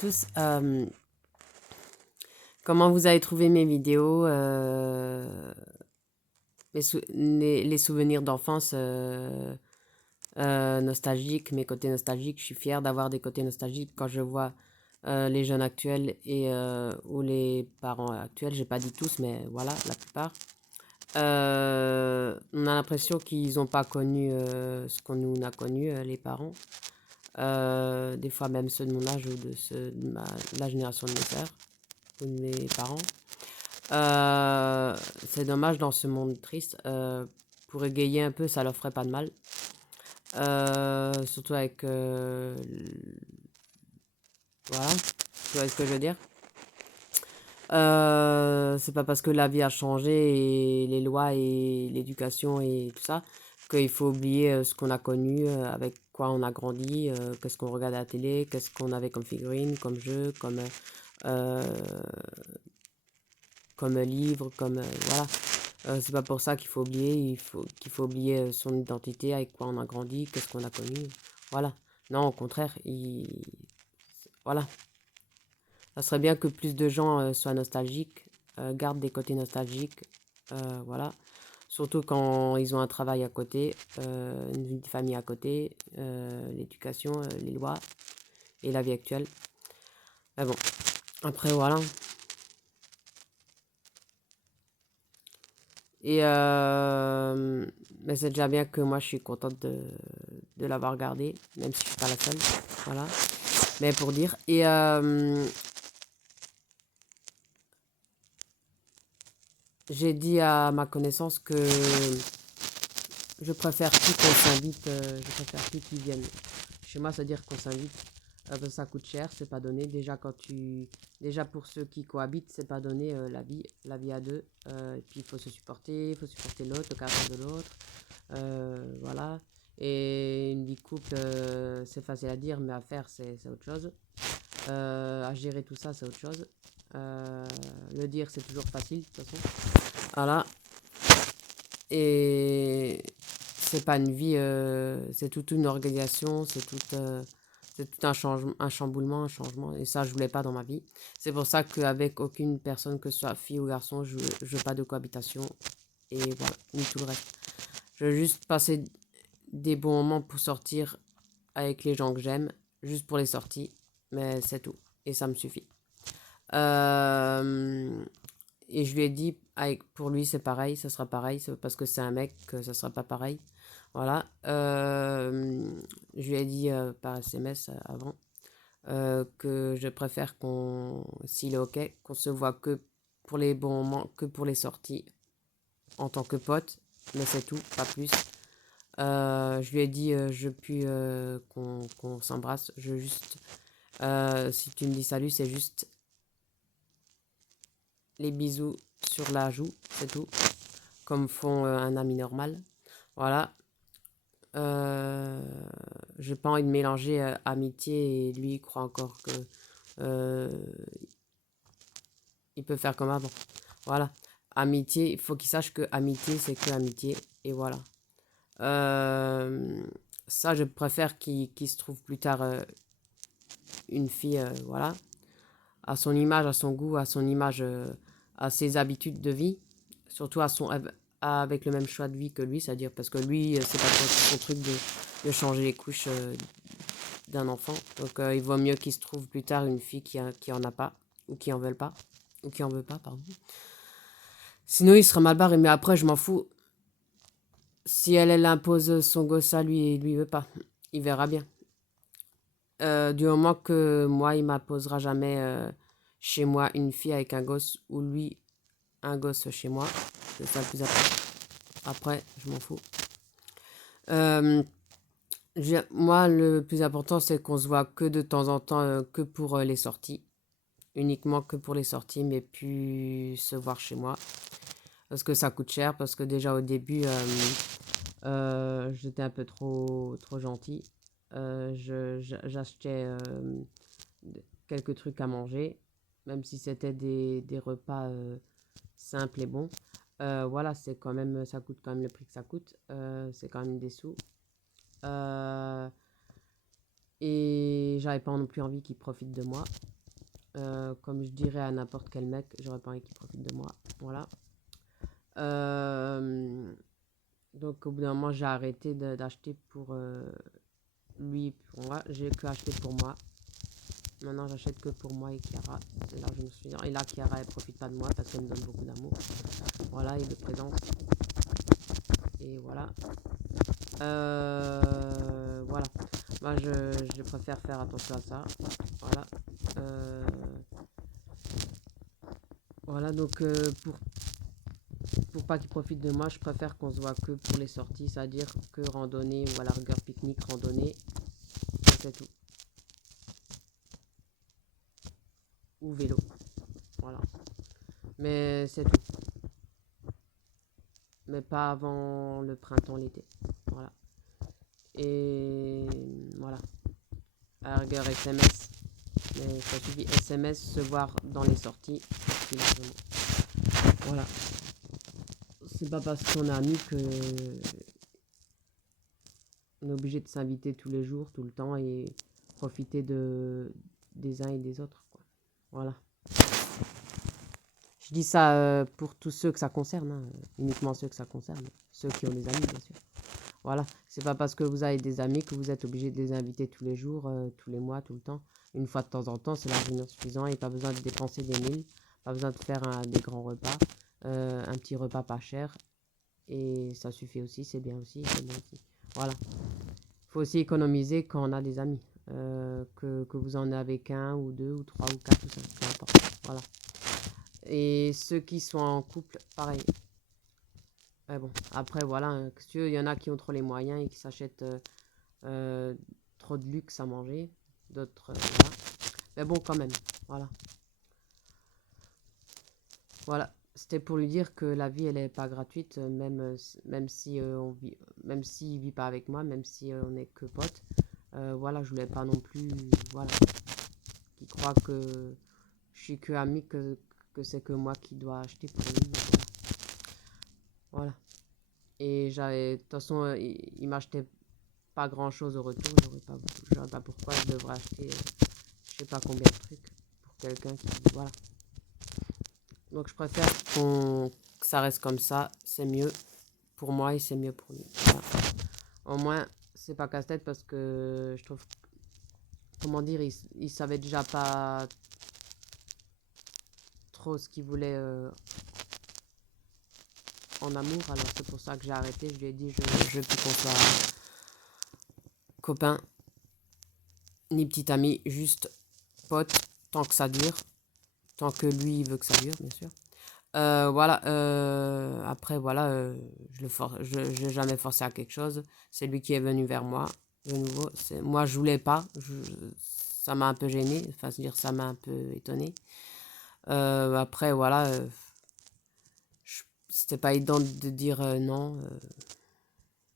tous. Comment vous avez trouvé mes vidéos, les souvenirs d'enfance nostalgiques, mes côtés nostalgiques. Je suis fière d'avoir des côtés nostalgiques quand je vois les jeunes actuels ou les parents actuels. J'ai pas dit tous, mais voilà, la plupart. On a l'impression qu'ils n'ont pas connu ce qu'on nous a connu, les parents. Des fois même ceux de mon âge ou de la génération de mes sœurs ou de mes parents. C'est dommage dans ce monde triste. Pour égayer un peu, ça leur ferait pas de mal. Surtout avec... voilà, tu vois ce que je veux dire. C'est pas parce que la vie a changé et les lois et l'éducation et tout ça qu'il faut oublier ce qu'on a connu, avec quoi on a grandi, qu'est-ce qu'on regarde à la télé, qu'est-ce qu'on avait comme figurine, comme jeu, euh, comme livre, voilà. C'est pas pour ça qu'il faut oublier, qu'il faut oublier son identité, avec quoi on a grandi, qu'est-ce qu'on a connu. Voilà. Non, au contraire, voilà. Ça serait bien que plus de gens soient nostalgiques, gardent des côtés nostalgiques, voilà. Surtout quand ils ont un travail à côté, une vie de famille à côté, l'éducation, les lois et la vie actuelle. Mais bon, après voilà. Et mais c'est déjà bien que moi je suis contente de l'avoir gardé, même si je suis pas la seule. Voilà. Mais pour dire. Et j'ai dit à ma connaissance que je préfère plus qu'on s'invite, je préfère plus qu'ils viennent chez moi, c'est-à-dire qu'on s'invite. Parce que ça coûte cher, c'est pas donné. Déjà pour ceux qui cohabitent, c'est pas donné, la vie à deux. Et puis il faut supporter l'autre, le caractère de l'autre. Voilà. Et une vie de couple, c'est facile à dire, mais à faire, c'est autre chose. À gérer tout ça, c'est autre chose. Le dire, c'est toujours facile, de toute façon. Voilà. Et c'est pas une vie, c'est toute une organisation, c'est tout un chamboulement, un changement. Et ça, je voulais pas dans ma vie. C'est pour ça qu'avec aucune personne, que ce soit fille ou garçon, je veux pas de cohabitation. Et voilà, ni tout le reste. Je veux juste passer des bons moments pour sortir avec les gens que j'aime, juste pour les sorties, mais c'est tout. Et ça me suffit. Et je lui ai dit, pour lui c'est pareil, ça sera pareil, c'est parce que c'est un mec que ça sera pas pareil. Voilà. Je lui ai dit par SMS avant que je préfère s'il est ok, qu'on se voit que pour les bons moments, que pour les sorties, en tant que pote, mais c'est tout, pas plus. Je lui ai dit, je veux plus qu'on s'embrasse. Je veux juste, si tu me dis salut, c'est juste les bisous sur la joue, c'est tout. Comme font un ami normal. Voilà. Euh, j'ai pas envie de mélanger amitié et lui il croit encore que euh, il peut faire comme avant. Voilà. Amitié, il faut qu'il sache que amitié, c'est que amitié. Et voilà. Euh, Ça, je préfère qu'il se trouve plus tard une fille, voilà, à son image, à son goût, à son image, à ses habitudes de vie, surtout avec le même choix de vie que lui, c'est-à-dire parce que lui, c'est pas son truc de changer les couches d'un enfant. Donc, il vaut mieux qu'il se trouve plus tard une fille qui en a pas, ou qui en veut pas, ou qui en veut pas, pardon. Sinon, il sera mal barré, mais après, je m'en fous. Si elle impose son gosse à lui et lui veut pas, il verra bien. Du moment que moi, il m'imposera jamais chez moi une fille avec un gosse ou lui un gosse chez moi, c'est ça le plus important. Après, je m'en fous. Euh, Moi, le plus important, c'est qu'on se voit que de temps en temps, que pour les sorties. Uniquement que pour les sorties, mais plus se voir chez moi. Parce que ça coûte cher, parce que déjà au début, j'étais un peu trop gentil. J'achetais quelques trucs à manger, même si c'était des repas simples et bons. Voilà, ça coûte quand même le prix que ça coûte. C'est quand même des sous. Et j'avais pas non plus envie qu'ils profitent de moi. Comme je dirais à n'importe quel mec, j'aurais pas envie qu'il profite de moi. Voilà. Euh, donc au bout d'un moment, j'ai arrêté d'acheter pour lui, pour moi. J'ai que acheté pour moi. Maintenant, j'achète que pour moi et Chiara. Et là, je me suis dit, et là, Chiara, elle profite pas de moi parce qu'elle me donne beaucoup d'amour. Voilà, et de présence. Et voilà. Voilà. Moi, je préfère faire attention à ça. Voilà. Euh, voilà, donc pour pas qu'il profite de moi, je préfère qu'on se voit que pour les sorties, c'est-à-dire que randonnée ou à la rigueur pique-nique, randonnée, et c'est tout. Ou vélo. Voilà. Mais c'est tout. Mais pas avant le printemps, l'été. Voilà. Et voilà. À la rigueur SMS. Mais ça suffit SMS, se voir dans les sorties. C'est largement. Voilà. C'est pas parce qu'on est amis que on est obligé de s'inviter tous les jours, tout le temps et profiter des uns et des autres, quoi. Voilà. Je dis ça pour tous ceux que ça concerne, hein, uniquement ceux que ça concerne, ceux qui ont des amis, bien sûr. Voilà, c'est pas parce que vous avez des amis que vous êtes obligé de les inviter tous les jours, tous les mois, tout le temps. Une fois de temps en temps, c'est largement suffisant et pas besoin de dépenser des mille, pas besoin de faire des grands repas, un petit repas pas cher et ça suffit aussi, c'est bien aussi, c'est bon aussi. Voilà. Il faut aussi économiser quand on a des amis, que vous en avez qu'un ou deux ou trois ou quatre ou cinq, peu importe. Voilà. Et ceux qui sont en couple, pareil. Ouais, bon, après, voilà, hein, il y en a qui ont trop les moyens et qui s'achètent euh, trop de luxe à manger. D'autres, voilà. Mais bon, quand même, voilà. Voilà, c'était pour lui dire que la vie, elle est pas gratuite, même si on vit, même s'il vit pas avec moi, même si on n'est que potes. Voilà, je voulais pas non plus, voilà, qui croit que je suis que ami, que c'est que moi qui dois acheter pour lui. Voilà. Et de toute façon, il m'achetait pas grand chose au retour. J'aurais pas pourquoi je devrais acheter, je sais pas combien de trucs pour quelqu'un qui, voilà. Donc je préfère que ça reste comme ça. C'est mieux pour moi et c'est mieux pour lui. Voilà. Au moins, c'est pas casse-tête parce que je trouve, comment dire, il savait déjà pas trop ce qu'il voulait en amour. Alors c'est pour ça que j'ai arrêté. Je lui ai dit, je veux plus qu'on soit copain ni petit ami, juste pote, tant que ça dure, tant que lui il veut que ça dure, bien sûr. Voilà, après, voilà, je l'ai jamais forcé à quelque chose. C'est lui qui est venu vers moi, de nouveau. Moi, je voulais pas. Ça m'a un peu gêné, enfin, se dire, ça m'a un peu étonné. Après, voilà, c'était pas évident de dire non,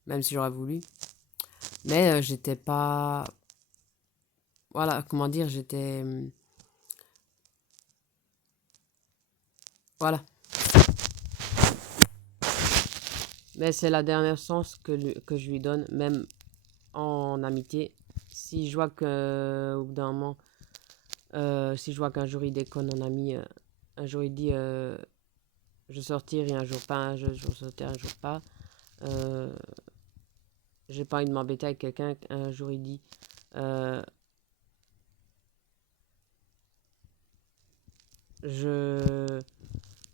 même si j'aurais voulu. Mais j'étais pas. Voilà, comment dire, j'étais. Voilà. Mais c'est la dernière chance que je lui donne, même en amitié. Si je vois que, au bout d'un moment, si je vois qu'un jour il déconne en ami, un jour il dit je sortir et un jour pas, un jour sortir, un jour pas, euh, j'ai pas envie de m'embêter avec quelqu'un, un jour il dit euh, je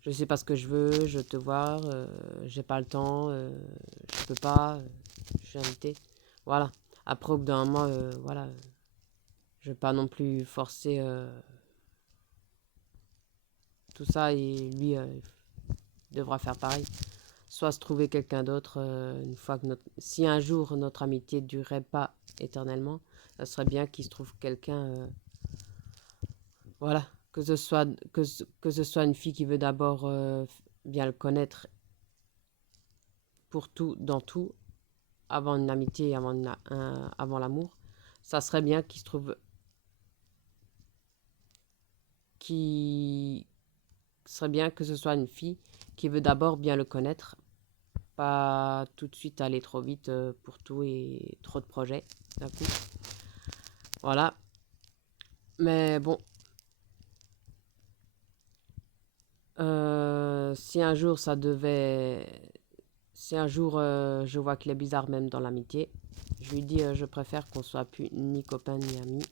je sais pas ce que je veux, je te voir, j'ai pas le temps, je peux pas, je suis invité. Voilà. Après, au bout d'un moment, voilà, je vais pas non plus forcer tout ça et lui devra faire pareil. Soit se trouver quelqu'un d'autre une fois que si un jour notre amitié durerait pas éternellement, ça serait bien qu'il se trouve quelqu'un, voilà, que ce soit une fille qui veut d'abord bien le connaître pour tout, dans tout, avant une amitié, avant l'amour. Ça serait bien qu'il se trouve, qui serait bien que ce soit une fille qui veut d'abord bien le connaître, pas tout de suite aller trop vite pour tout et trop de projets d'un coup. Voilà. Mais bon, Si un jour ça devait... Si un jour je vois qu'il est bizarre même dans l'amitié, je lui dis je préfère qu'on soit plus ni copain ni ami.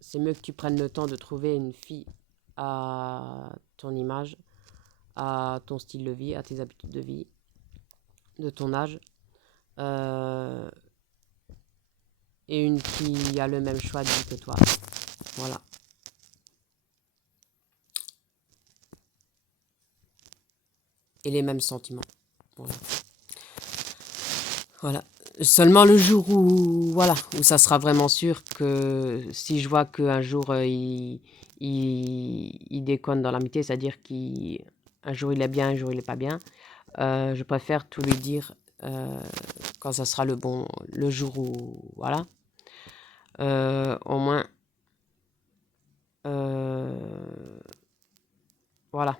C'est mieux que tu prennes le temps de trouver une fille à ton image, à ton style de vie, à tes habitudes de vie, de ton âge, euh, et une qui a le même choix de vie que toi. Voilà. Et les mêmes sentiments. Voilà. Voilà. Seulement le jour où, voilà, où ça sera vraiment sûr que si je vois qu'un jour il déconne dans l'amitié, c'est-à-dire qu'un jour il est bien, un jour il est pas bien, je préfère tout lui dire quand ça sera le jour où, voilà. Au moins, voilà.